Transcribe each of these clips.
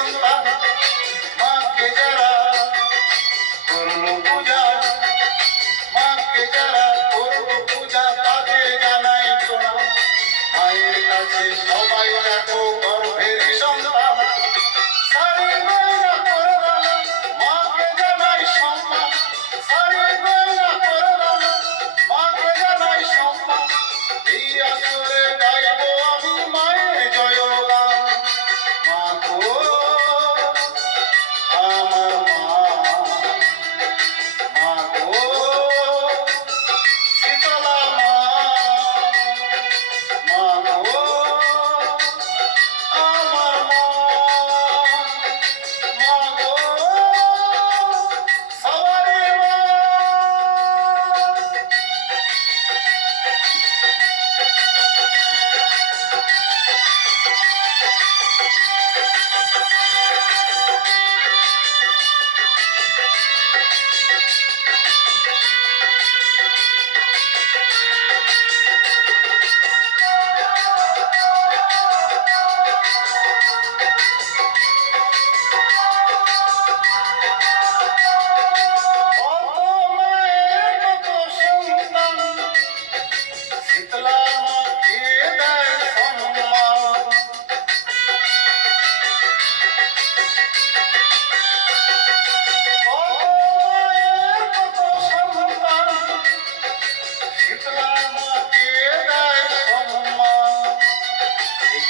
সন্তান মাকে যারা করলো পূজা, মাকে যারা করলো পূজা তাদের জানাই প্রণাম। মায়ের কাছে সবাই দেখো গর্ভের সন্তান, শাড়ি গয়না করে দাও, মাকে জানাই সম্মান, শাড়ি গয়না করে দাও, মাকে জানাই সম্মান। এই আসরে গাইবো আমি মায়ের জয়গান। মা গো আমার মা গো শীতলা মা গো আমার মা গো সবারই মা।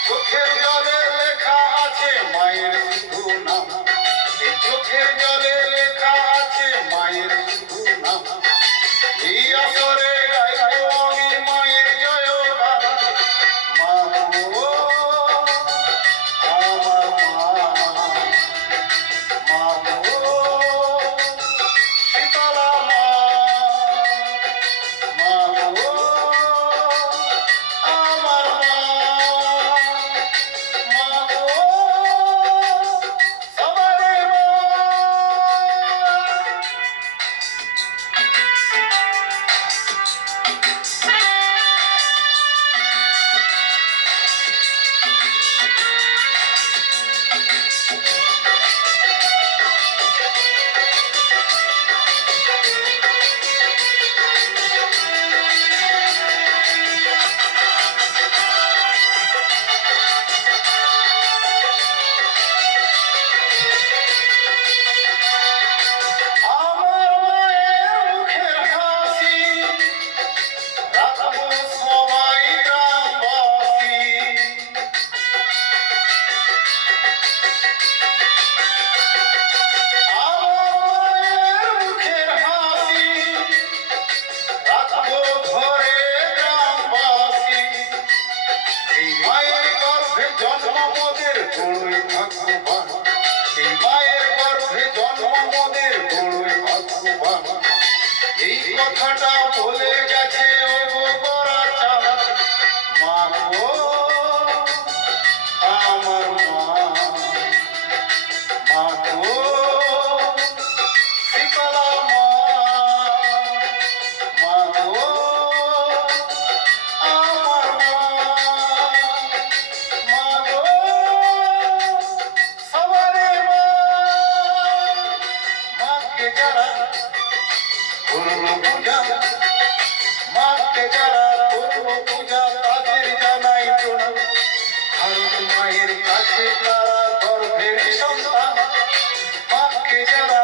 চোখের জলে লেখা আছে মায়ের শুধু নাম, এই চোখের জলে লেখা আছে মায়ের শুধু নাম। এই আসরে গাইবো আমি মায়ের জয়গান। মা গো আমার মা গো শীতলা মা গো আমার মা গো সবারই মা। আমার মায়ের মুখের হাসি রাখবো সবাই গ্রামবাসী। আমার মায়ের মুখের হাসি রাখবো ঘরে গ্রামবাসী। এই মায়ের গর্ভে জন্ম মোদের বড়ই ভাগ্যবান, এই মায়ের গর্ভে জন্ম মোদের বড়ই ভাগ্যবান। এই কথাটা বলে গেছে ও গোরা চাঁদ। মা গো আমার মা গো শীতলা মা গো আমার মা গো সবারই মা। মাকে যারা করলো পূজা, মাকে যারা করলো পূজা তাদের জানাই প্রণাম। ভারত মায়ের কাছে তারা গর্ভের সন্তান, মাকে যারা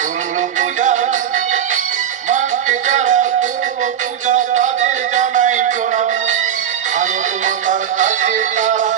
করলো পূজা, মাকে যারা করলো পূজা তাদের জানাই প্রণাম। ভারত মাতার কাছে তারা